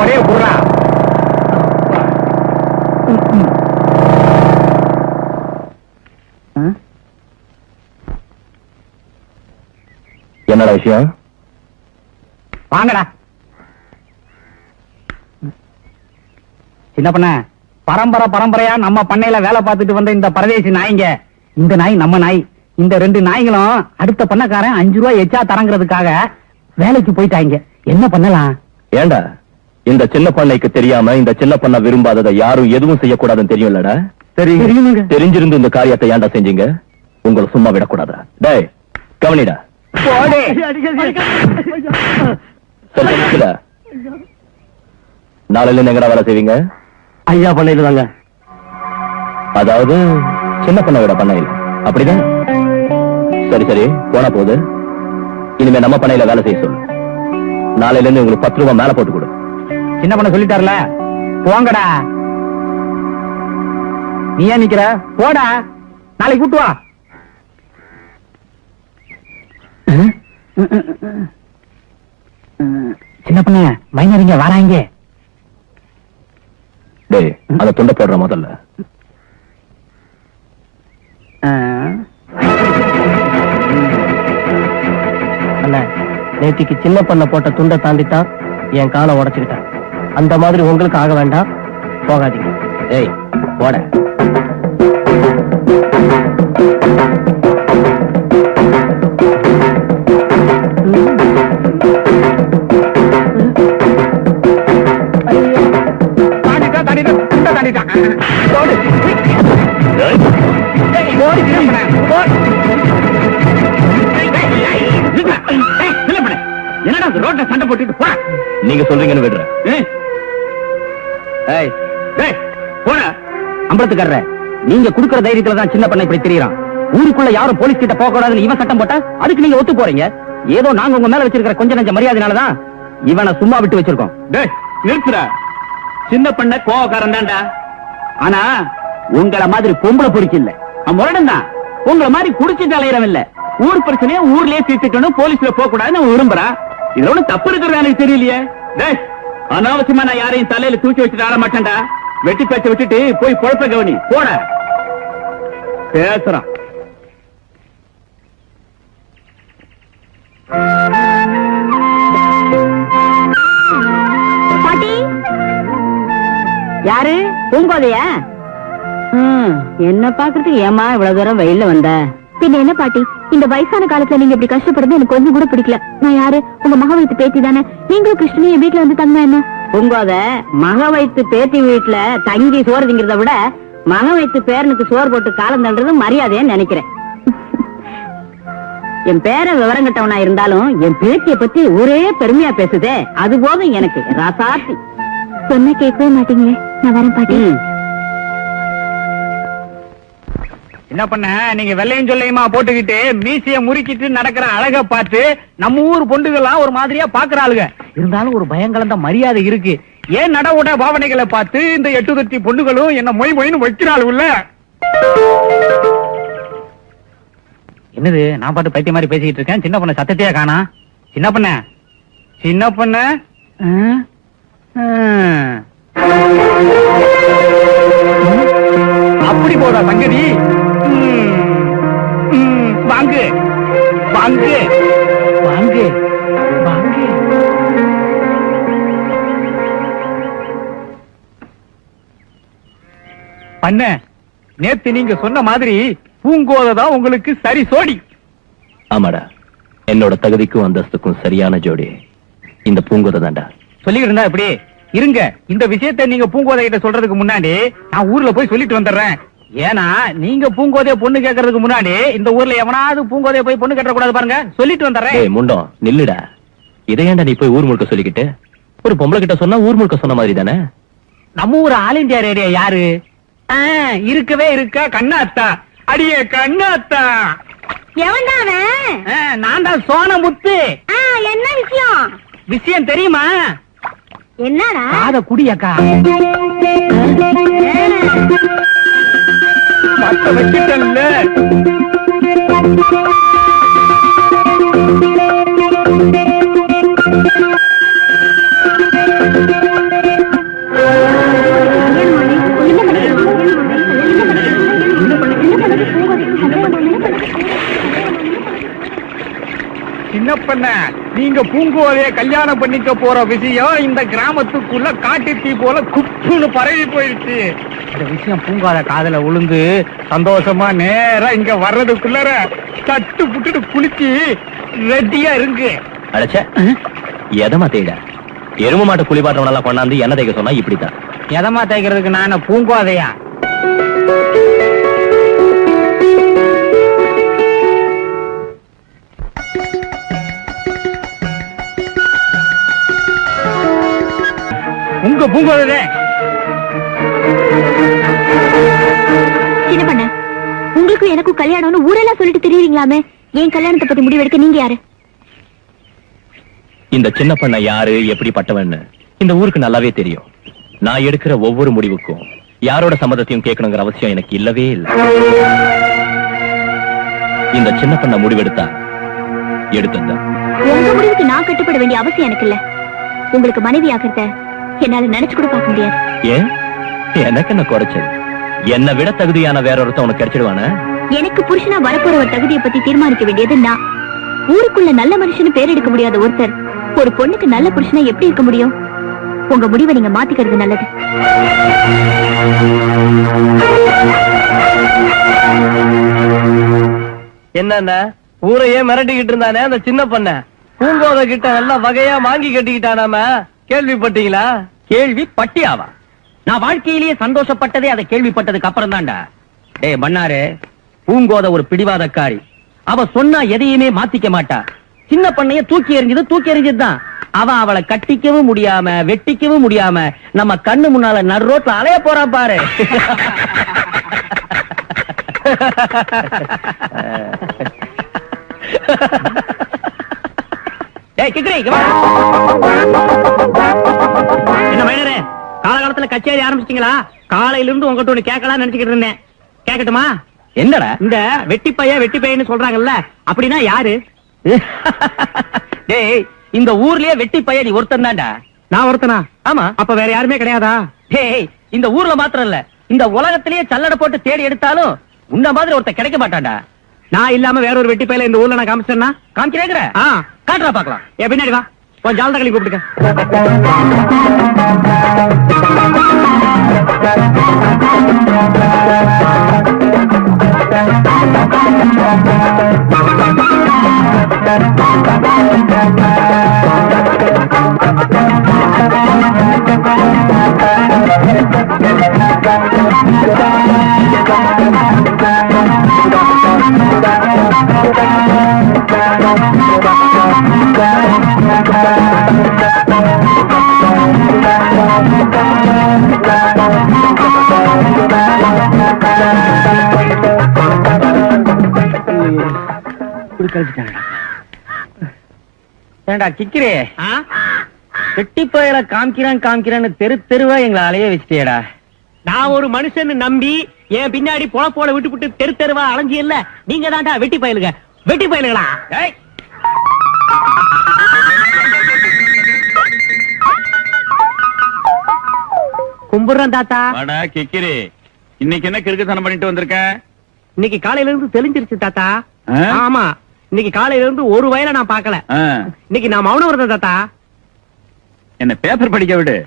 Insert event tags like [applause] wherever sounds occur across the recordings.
ஒரே புறா என்னடா விஷயம்? வாங்கடா. சின்ன பண்ண? பரம்பரை பரம்பரையா நம்ம பண்ணையில வேலை பார்த்துட்டு வந்த இந்த பரதேசி நாய்ங்க. இந்த நாய் நம்ம நாய். இந்த ரெண்டு நாய்களும் அடுத்த பண்ணக்காரன் அஞ்சு ரூபாய் எச்சா தரங்கிறதுக்காக வேலைக்கு போயிட்டாங்க. என்ன பண்ணலாம்? ஏண்டா? இந்த சின்ன பண்ணைக்கு தெரியாம இந்த சின்ன பண்ண விரும்பாததை யாரும் எதுவும் செய்யக்கூடாதுன்னு தெரியும்லடா? தெரியுமுங்க. தெரிஞ்சிருந்து இந்த காரியத்தை ஏன்டா செஞ்சீங்க? உங்களை சும்மா விடக்கூடாதா? டேய் கவனிடா. நாளையில எங்கடா வேலை செய்வீங்க? ஐயா பண்ணையில தாங்க. அதாவது சின்ன பண்ண விட பண்ணையில். அப்படிதான்? சரி சரி. போனா போகுது. இனிமே நம்ம பண்ணையில வேலை செய்ய சொல்லு. நாளையில இருந்து உங்களுக்கு பத்து ரூபாய் மேல போட்டு கொடு. சின்ன பண்ண சொல்லிட்டார்ல? போங்கடா. நீ ஏன் நிக்கிற? போடா. நாளைக்கு கூட்டு வா. சின்ன பண்ண மைனரிங்க வராங்க. டேய் அந்த துண்டை போடுற முதல்ல. நேத்திக்கு சின்ன பண்ண போட்ட துண்டை தாண்டித்தான் என் காலை உடைச்சுக்கிட்டேன் அந்த மாதிரி உங்களுக்கு ஆக வேண்டாம். போகாதீங்க. ஏய் போட. என்னடா அது ரோட்ல சண்டை போட்டுட்டு போடா. நீங்க சொல்றீங்கன்னு போடா. அம்பலத்துக்காரர நீங்க குடுக்குற தைரியத்துல தான் சின்ன பண்ண இப்படி தெரியறான். ஊருக்குள்ள யாரும் போலீஸ் கிட்ட போக கூடாதுன்னு இவன் சட்டம் போட்டா அதுக்கு நீங்க ஒத்து போறீங்க. ஏதோ நாங்க உங்க மேல வச்சிருக்கிற கொஞ்ச நஞ்ச மரியாதைனால தான் இவனை சும்மா விட்டு வச்சிருக்கோம். நிறுத்துற சின்ன பண்ண கோவக்காரன் தான்டா. ஆனா உங்கள மாதிரி பொம்பளை பொறுக்கி இல்ல. முரடன் தான். உங்கள மாதிரி குடிச்சிட்டு அலையறவன் இல்ல. ஊர் பிரச்சனைய ஊர்லயே தீர்த்துக்கணும் போலீஸ்ல போக கூடாதுன்னு விரும்புறான். இதுல ஒண்ணு தப்பு இருக்கிறது எனக்கு தெரியலையே? அனாவசியமா நான் யாரையும் தலையில தூக்கி வச்சுட்டு ஆட மாட்டேன்டா. வெட்டி பேச்ச விட்டுட்டு போய் குழப்ப கவனி. போட. பேசுறான். யாரு? பூங்கோதையா? என்ன பாக்குறதுக்கு ஏமா இவ்வளவு தூரம் வெயில்ல வந்த? பின்ன என்ன பாட்டி? இந்த வயசான காலத்துல நீங்க இப்படி கஷ்டப்படுறது எனக்கு கொஞ்சம் கூட பிடிக்கல. நான் யாரு? உங்க மக வைத்து பேத்தி தானே? நீங்களும் கிருஷ்ணனும் என் வீட்டுல வந்து தங்கினா என்ன? பூங்கோத மக வைத்து பேத்தி வீட்டுல தங்கி சோறு திங்கிறத விட மக வைத்து பேரனுக்கு சோறு போட்டு காலம் தள்ளுறது மரியாதைன்னு நினைக்கிறேன். என் பேர விவரம் கட்டவனா இருந்தாலும் என் பேத்திய பத்தி ஒரே பெருமையா பேசுதே. அது போதும் எனக்கு. ராசாத்தி. சொன்ன கேட்கவே மாட்டீங்களே. நான் வரேன் பாட்டி. என்ன பண்ண? நீங்க வெள்ளையும் சொல்லையுமா போட்டுக்கிட்டு மீசைய முறுக்கிட்டு நடக்கிற அழக பார்த்து நம்ம ஊர் பொண்டுகள்லாம் ஒரு மாதிரியா பாக்குற ஆளுங்க இருந்தாலும் ஒரு பயங்கலந்த மரியாதை இருக்கு. ஏன் நட உட பாவனைகளை பார்த்து இந்த எட்டு தட்டி பொண்ணுகளும் என்ன மொய் மொயின்னு உள்ள? என்னது நான் பாட்டு பைத்திய மாதிரி பேசிக்கிட்டு இருக்கேன்? சின்ன பொண்ண சத்தத்தையே காணா? சின்ன பொண்ண? சின்ன பொண்ண? அப்படி போதா சங்கதி வாங்கு வாங்கு வாங்கு வாங்கு பண்ண நேத்து நீங்க சொன்ன மாதிரி பூங்கோதை தான் உங்களுக்கு சரி சோடி. ஆமாடா. என்னோட தகுதிக்கும் அந்தஸ்துக்கும் சரியான ஜோடி. இந்த பூங்குதை தான்டா. சொல்லிட்டு இருந்தா இப்படி இருங்க இந்த விஷயத்தை நீங்க பூங்கோதை கிட்ட சொல்றதுக்கு முன்னாடி நான் ஊர்ல போய் சொல்லிட்டு வந்துடுறேன். ஏன்னா நீங்க பூங்கோதைய பொண்ணு கேட்கறதுக்கு முன்னாடி இந்த ஊர்ல எவனாவது பூங்கோதைய போய் பொண்ணு கட்ட கூடாது பாருங்க. சொல்லிட்டு வந்துடுறேன். ஏய் முண்டம் நில்லுடா. இதை ஏன்டா நீ போய் ஊர் முழுக்க சொல்லிக்கிட்டு? ஒரு பொம்பளை கிட்ட சொன்னா ஊர் முழுக்க சொன்ன மாதிரி தானே? நம்ம ஊர் ஆல் இந்தியா ரேடியோ யாரு? இருக்கவே இருக்கா கண்ணாத்தா. அடியே கண்ணாத்தா. எவன்டா அவன்? ஆ, நான் தான் சோனமுத்து. ஆ, என்ன விஷயம்? விஷயம் தெரியுமா? என்னடா? காத குடியக்கா வச்சுட்டேன்ல பண்ண நீங்க பூங்குவதைய கல்யாணம் பண்ணிக்க போற விஷயம் இந்த கிராமத்துக்குள்ள காட்டு தீ போல குப்புன்னு பரவி போயிடுச்சு. இந்த விஷயம் பூங்காத காதல உளுந்து சந்தோஷமா நேரா இங்க வர்றதுக்குள்ளர தட்டு புட்டுட்டு குளிச்சு ரெடியா இருக்கு. அடைச்ச. எதமா தேட எரும மாட்டு குளிப்பாட்டவனெல்லாம் கொண்டாந்து என்ன தேய்க்க சொன்னா இப்படித்தான். எதமா தேய்க்கிறதுக்கு நான் பூங்கோதையா? உங்க பூங்கோதை கல்யாணம்னு ஊரெல்லாம் சொல்லிட்டு தெரியுறீங்களாமே? என் கல்யாணத்தை பத்தி முடிவெடுக்க நீங்க யாரு? இந்த சின்ன பண்ண யாரு எப்படிப்பட்டவன்னு இந்த ஊருக்கு நல்லாவே தெரியும். நான் எடுக்கிற ஒவ்வொரு முடிவுக்கும் யாரோட சம்மதத்தையும் கேட்கணுங்கிற அவசியம் எனக்கு இல்லவே இல்லை. இந்த சின்ன பண்ண முடிவெடுத்தா எடுத்ததுதான். உங்க முடிவுக்கு நான் கட்டுப்பட வேண்டிய அவசியம் எனக்கு இல்ல உங்களுக்கு மனைவி ஆகிறத என்னால நினைச்சு கூட பார்க்க முடியாது. ஏன்? எனக்கு என்ன குறைச்சது என்னை விட தகுதியான வேற ஒருத்தன் உனக்கு கிடைச்சிடுவானே? எனக்கு புருஷனா வரப்போற ஒரு தகுதியை பத்தி தீர்மானிக்க வேண்டியது நான் ஊருக்குள்ள நல்ல மனுஷனு பேர் எடுக்க முடியாத ஒருத்தர் ஒரு பொண்ணுக்கு நல்ல புருஷனா எப்படி இருக்க முடியும்? உங்க முடிவை நீங்க மாத்திக்கிறது நல்லது. என்னண்ணா ஊரையே மிரட்டிக்கிட்டு இருந்தானே அந்த சின்ன பண்ண? பூங்கோத கிட்ட நல்லா வகையா வாங்கி கட்டிக்கிட்டானாம? கேள்விப்பட்டீங்களா? கேள்வி பட்டியாவா நான் வாழ்க்கையிலேயே சந்தோஷப்பட்டதே அதை கேள்விப்பட்டதுக்கு அப்புறம் தான்டா டேய் மன்னாரு பூங்கோத ஒரு பிடிவாதக்காரி. அவ சொன்னா எதையுமே மாத்திக்க மாட்டா. சின்ன பண்ணைய தூக்கி எறிஞ்சது தூக்கி எறிஞ்சதுதான். அவன் அவளை கட்டிக்கவும் முடியாம வெட்டிக்கவும் முடியாம நம்ம கண்ணு முன்னால நடு ரோட்ல அலைய போறான் பாரு. என்ன மைனரே காலகாலத்துல கச்சேரி ஆரம்பிச்சிட்டீங்களா? காலையில இருந்து உங்ககிட்ட ஒண்ணு கேட்கலாம் நினைச்சுக்கிட்டு இருந்தேன். கேட்கட்டுமா? என்னடா? இந்த வெட்டி பைய வெட்டி பையன்னு சொல்றாங்கல்ல அப்படின்னா யாரு? [laughs] டேய் இந்த ஊர்லயே வெட்டி பைய நீ ஒருத்தன் தான்டா. நான் ஒருத்தனா? ஆமா. அப்ப வேற யாருமே கிடையாதா? டேய் இந்த ஊர்ல மாத்திரம் இல்ல. இந்த உலகத்திலேயே சல்லடை போட்டு தேடி எடுத்தாலும் உன்ன மாதிரி ஒருத்தன் கிடைக்க மாட்டான்டா. நான் இல்லாம வேற ஒரு வெட்டி பையில இந்த ஊர்ல நான் காமிச்சேன்னா காமிக்கிறேங்கிற? காட்டுறா பாக்கலாம். ஏ பின்னாடி வா. கொஞ்சம் ஜாலதகளி கூப்பிட்டுக்க ஏண்டா வெட்டி பயல காமிக்கிறேன் காமிக்கிறேன்னு தெரு தெருவா எங்களை அலைய வச்சுட்டியடா. நான் ஒரு மனுஷன் நம்பி என் பின்னாடி பொழப்போட விட்டு விட்டு தெரு தெருவா அலைஞ்சியல்ல நீங்க தான்டா வெட்டி பயலுங்க. வெட்டி பயலுங்களா? ஏய்! கும்பிடுறேன் தாத்தா. வாடா கிக்கிரி. இன்னைக்கு என்ன கிறுக்குத்தனம் பண்ணிட்டு வந்திருக்க? இன்னைக்கு காலையில இருந்து தெளிஞ்சிருச்சு தாத்தா? ஆமா. இன்னைக்கு காலையில இருந்து ஒரு வயல நான் பார்க்கல. ஆ, இன்னைக்கு நான் மௌனம் இருந்தேன் தாத்தா. என்ன பேப்பர் படிக்க விடு.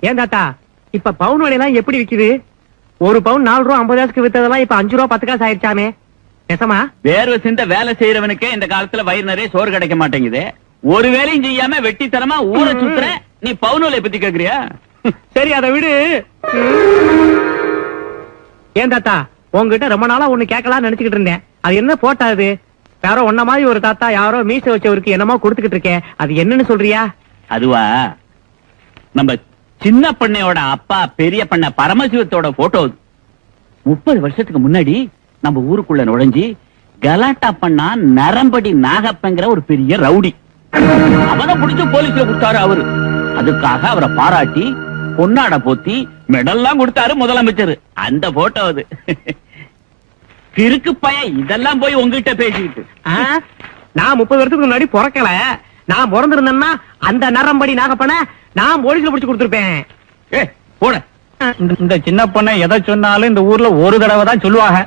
ஏன் தாத்தா? இப்ப பவுன் விலையெல்லாம் எப்படி விக்குது? ஒரு பவுன் நாலு ரூபா ஐம்பது காசுக்கு வித்ததெல்லாம் இப்ப அஞ்சு ரூபா பத்து காசு ஆயிடுச்சாமே. நெசமா வேர்வை சிந்த வேலை செய்யறவனுக்கே இந்த காலத்துல வயிறு நிறைய சோறு கிடைக்க மாட்டேங்குது. ஒரு வேலையும் செய்யாம வெட்டித்தனமா ஊரை சுத்துற நீ பவுனோலை பத்தி கேக்குறியா? சரி அதை விடு. ஏன் தாத்தா? உங்ககிட்ட ரொம்ப நாளா ஒண்ணு கேட்கலாம்னு நினைச்சுக்கிட்டு இருந்தேன். அது என்ன போட்டா அது? யாரோ ஒன்ன மாதிரி ஒரு தாத்தா யாரோ மீச வச்சவருக்கு என்னமோ கொடுத்துக்கிட்டு இருக்கேன். அது என்னன்னு சொல்றியா? அதுவா? நம்ம சின்ன பண்ணையோட அப்பா பெரிய பண்ண பரமசிவத்தோட போட்டோ முப்பது வருஷத்துக்கு முன்னாடி நம்ம ஊருக்குள்ள நுழைஞ்சி கலாட்டா பண்ணா நரம்படி நாகப்பங்கிற ஒரு பெரிய ரவுடி. அவனை பிடிச்சு போலீஸ்ல கொடுத்தாரு அவரு. அதுக்காக அவரை பாராட்டி பொன்னாட போத்தி மெடல்லாம் கொடுத்தாரு முதலமைச்சர். அந்த போட்டோ அது. கிறுக்கு பையன் இதெல்லாம் போய் உங்ககிட்ட பேசிக்கிட்டு. ஆ? நான் முப்பது வருஷத்துக்கு முன்னாடி பிறக்கல. நான் பிறந்திருந்தேன்னா அந்த நரம்படி நாகப்பன நான் போலீஸ்ல பிடிச்சு கொடுத்துருப்பேன். ஏ போட. இந்த சின்ன பொண்ணை எதை சொன்னாலும் இந்த ஊர்ல ஒரு தடவை தான் சொல்லுவாங்க.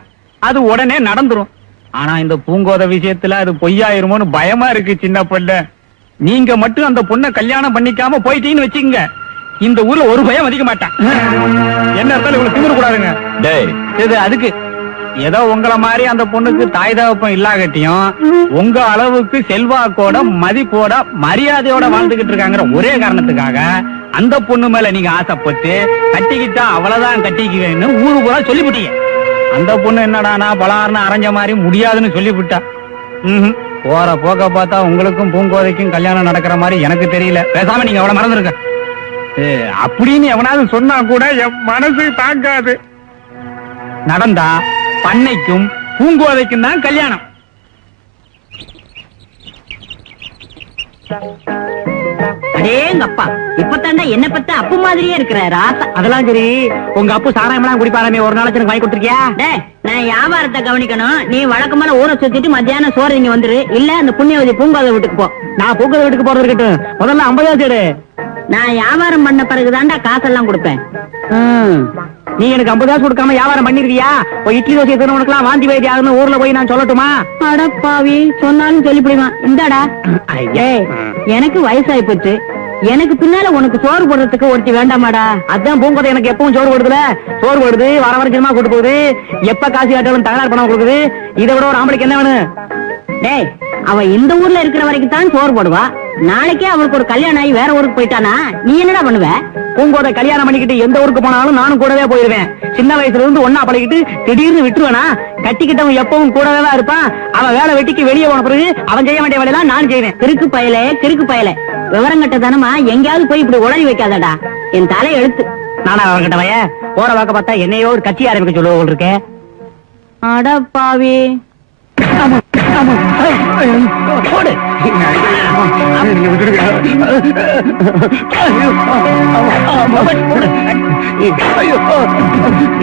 அது உடனே நடந்துரும். ஆனா இந்த பூங்கோத விஷயத்துல அது பொய்யாயிருமோன்னு பயமா இருக்கு சின்ன பொண்ணு. நீங்க மட்டும் அந்த பொண்ணை கல்யாணம் பண்ணிக்காம போயிட்டீங்கன்னு வச்சுக்கங்க. இந்த ஊர்ல ஒரு பயம் அதிக மாட்டான் என்ன இருந்தாலும் இவ்வளவு திமிர கூடாதுங்க டேய். இது அதுக்கு ஏதோ உங்களை மாதிரி அந்த பொண்ணுக்கு தாய் தகப்பம் இல்லாகட்டியும் உங்க அளவுக்கு செல்வாக்கோட மதிப்போட மரியாதையோட வாழ்ந்துகிட்டு இருக்காங்கிற ஒரே காரணத்துக்காக அந்த பொண்ணு மேல நீங்க ஆசைப்பட்டு கட்டிக்கிட்டா அவ்வளவுதான் கட்டிக்குவேன்னு ஊரு பூரா சொல்லிவிட்டீங்க. அந்த பொண்ணு என்னடானா பலார்னு அரைஞ்ச மாதிரி முடியாதுன்னு சொல்லிவிட்டா. ம் போற போக்க பார்த்தா உங்களுக்கும் பூங்கோதைக்கும் கல்யாணம் நடக்கிற மாதிரி எனக்கு தெரியல. பேசாம நீங்க அவளை மறந்துருங்க. அப்படின்னு எவனாவது சொன்னா கூட என் மனசு தாங்காது. நடந்தா பண்ணைக்கும் பூங்கோதைக்கும் தான் கல்யாணம். அடேங்கப்பா இப்பதாண்டா என்ன பத்த அப்பு மாதிரியே இருக்கிற ராசா. அதெல்லாம் சரி. உங்க அப்பு சாராயமெல்லாம் குடிப்பாராமே. ஒரு நாளைக்கு எனக்கு வாங்கி கொடுத்துருக்கியா? நான் வியாபாரத்தை கவனிக்கணும். நீ வழக்கமான ஊரை சுத்திட்டு மத்தியானம் சோறு இங்க வந்துரு. இல்ல அந்த புண்ணியவதி பூங்காத வீட்டுக்கு போ. நான் பூங்கோதை வீட்டுக்கு போறது இருக்கட்டும். முதல்ல ஐம்பதாவது நான் வியாபாரம் பண்ண பிறகுதான்டா காசெல்லாம் கொடுப்பேன். நீ எனக்கு ஐம்பது காசு கொடுக்காம வியாபாரம் பண்ணிருக்கியா? ஒரு இட்லி தோசை திருவனுக்குலாம் வாந்தி வைத்தி ஆகுன்னு ஊர்ல போய் நான் சொல்லட்டுமா? அடப்பாவி சொன்னாலும் சொல்லிவிடுவான் இந்தாடா. ஏய் எனக்கு வயசாயி போச்சு எனக்கு பின்னால உனக்கு சோறு போடுறதுக்கு ஒருத்தி வேண்டாமாடா. அதான் பூங்கோதை எனக்கு எப்பவும் சோறு போடுதுல. சோறு போடுது வர வர ஜனமா கூட்டு போகுது. எப்ப காசு காட்டாலும் தகராறு பணம் கொடுக்குது. இதை விட ஒரு ஆம்பளைக்கு என்ன வேணும்? டேய் அவ இந்த ஊர்ல இருக்கிற வரைக்கும் தான் சோறு போடுவா. நாளைக்கே அவளுக்கு ஒரு கல்யாணம் ஆகி வேற ஊருக்கு போயிட்டானா? நீ என்னடா பண்ணுவ? பூங்கோதை கல்யாணம் பண்ணிக்கிட்டு எந்த ஊருக்கு போனாலும் நானும் கூடவே போயிருவேன். சின்ன வயசுல இருந்து ஒன்னா பழகிட்டு திடீர்னு விட்டுருவேனா? கட்டிக்கிட்டவன் எப்பவும் கூடவே தான் இருப்பான். அவன் வேலை வெட்டிக்கு வெளியே போன பிறகு அவன் செய்ய வேண்டிய வேலையெல்லாம் நான் செய்வேன். கிறுக்கு பயலே கிறுக்கு பயலே. விவரம் கட்ட தானமா எங்கேயாவது போய் இப்படி உளறி வைக்காதடா. என் தலை எழுத்து. நானா அவர்கிட்ட வய போற வாக்க பார்த்தா என்னையோ ஒரு கட்சி ஆரம்பிக்க சொல்லுவோம் இருக்கே. அடப்பாவி.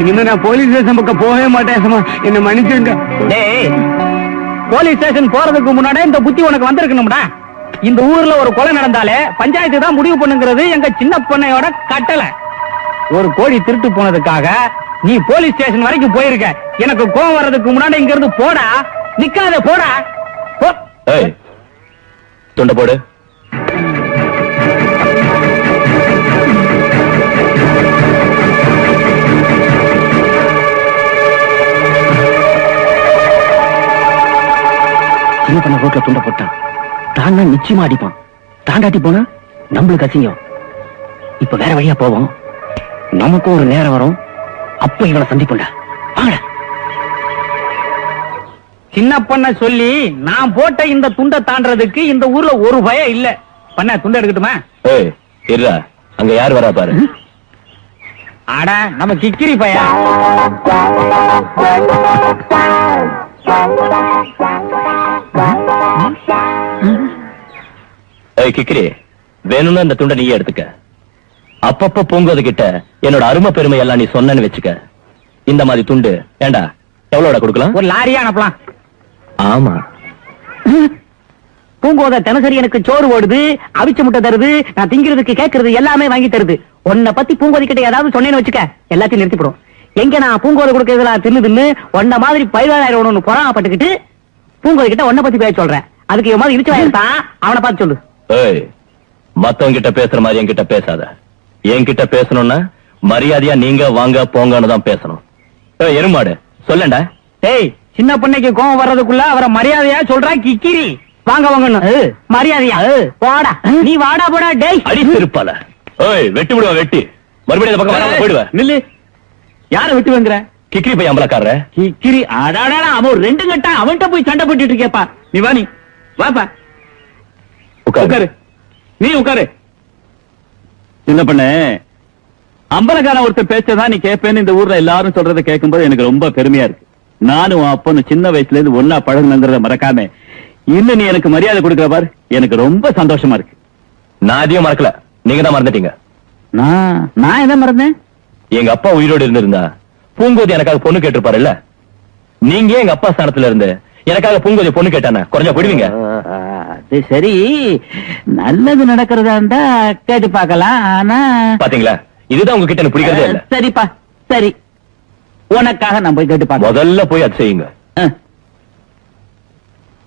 இனிமே நான் போலீஸ் ஸ்டேஷன் பக்கம் போகவே மாட்டேன் என்ன மன்னிச்சுங்க டேய். போலீஸ் ஸ்டேஷன் போறதுக்கு முன்னாடி இந்த புத்தி உனக்கு வந்திருக்கணும்டா. இந்த ஊர்ல ஒரு கொலை நடந்தாலே பஞ்சாயத்து தான் முடிவு பண்ணுங்கிறது எங்க சின்ன பொண்ணையோட கட்டளை. ஒரு கோழி திருட்டு போனதுக்காக நீ போலீஸ் ஸ்டேஷன் வரைக்கும் போயிருக்க. எனக்கு கோவம் வர்றதுக்கு முன்னாடி இங்க இருந்து போடா. நிக்காத போடா. துண்டை போடு. சின்ன பண்ண ரோட்ல துண்ட போட்டான். தாண்டா நிச்சயமா அடிப்பான். தாண்டாட்டி போனா? நம்மளுக்கு அசிங்கம். இப்ப வேற வழியா போவோம். நமக்கும் ஒரு நேரம் வரும். அப்ப இவனை சந்திப்போம்டா. வாங்கடா. சின்ன பண்ண சொல்லி நான் போட்ட இந்த துண்டை தாண்டறதுக்கு இந்த ஊர்ல ஒரு பயம் இல்ல. பண்ண துண்டை எடுக்கட்டுமா? ஏய் இருடா. அங்க யார் வரா பாரு? அட நம்ம கிக்கிரி பையா ஏய் கிக்கிரி வேணும்னா இந்த துண்டை நீயே எடுத்துக்க. அப்பப்ப பூங்கோது கிட்ட என்னோட அருமை பெருமை எல்லாம் நீ சொன்னேன்னு வச்சுக்க. இந்த மாதிரி துண்டு ஏண்டா எவ்வளோட கொடுக்கலாம்? ஒரு லாரியா அனுப்பலாம். ஆமா. பூங்கோத தினசரி எனக்கு சோறு ஓடுது அவிச்ச முட்டை தருது நான் திங்கிறதுக்கு கேட்கறது எல்லாமே வாங்கி தருது. உன்னை பத்தி பூங்கோதி கிட்ட ஏதாவது சொன்னேன்னு வச்சுக்க எல்லாத்தையும் நிறுத்திப்படும். எங்க நான் பூங்கோதை கொடுக்கறதுல தின்னு தின்னு உன்ன மாதிரி பயிராயிரம் பொறாமப்பட்டுக்கிட்டு பூங்கோதி கிட்ட உன்னை பத்தி பேச சொல்றேன். அதுக்கு இவன் மாதிரி வாயிருந்தான் அவனை பார்த்து சொல்லு. ஏய் மத்தவங்க கிட்ட பேசுற மாதிரி என்கிட்ட பேசாத. என்கிட்ட பேசணும்னா மரியாதையா நீங்க வாங்க போங்கன்னு தான் பேசணும். எருமாடு சொல்லண்டா? ஏய் சின்ன பொண்ணைக்கு கோவம் வர்றதுக்குள்ள அவரை மரியாதையா சொல்றா கிக்கிரி. வாங்க வாங்கன்னு மரியாதையா? வாடா நீ வாடா போடா டேய். அடி திருப்பால ஏய் வெட்டி விடுவா வெட்டி. மறுபடியும் பக்கம் வராம போயிடுவேன் நில்லு. யார விட்டு வந்துற கிக்கிரி பையன் அம்பலக்காரர. கிரி அடாடா அவன் ரெண்டு கட்டா அவன்கிட்ட போய் சண்டை போட்டுட்டு இருக்கேப்பா. நீ வா நீ. வாப்பா. உட்காரு. உட்காரு. நீ உட்காரு. என்ன பண்ண அம்பலக்காரன் ஒருத்தர் பேச்சதான் நீ கேட்பேன்னு இந்த ஊர்ல எல்லாரும் சொல்றதை கேட்கும்போது எனக்கு ரொம்ப பெருமையா இருக்கு. நானும் அப்பனும் சின்ன வயசுல இருந்து ஒன்னா பழகுனங்கிறத மறக்காம இன்னும் நீ எனக்கு மரியாதை கொடுக்கற பாரு. எனக்கு ரொம்ப சந்தோஷமா இருக்கு. நான் அதையும் மறக்கல. நீங்க தான் மறந்துட்டீங்க. நான் நான் எதை மறந்தேன்? எங்க அப்பா உயிரோடு இருந்திருந்தா பூங்கோதி எனக்காக பொண்ணு கேட்டிருப்பாருல்ல? நீங்க எங்க அப்பா ஸ்தானத்துல இருந்து எனக்காக பூங்கோதி பொண்ணு கேட்டானே? குறைஞ்சா போயிடுவீங்க. அது சரி. நல்லது நடக்கிறதா இருந்தா கேட்டு பார்க்கலாம். ஆனா பாத்தீங்களா? இதுதான் உங்ககிட்ட எனக்கு பிடிக்கிறதே இல்ல. சரிப்பா. சரி. உனக்காக நான் போய் கேட்டு பார்க்க முதல்ல போய் அது செய்யுங்க.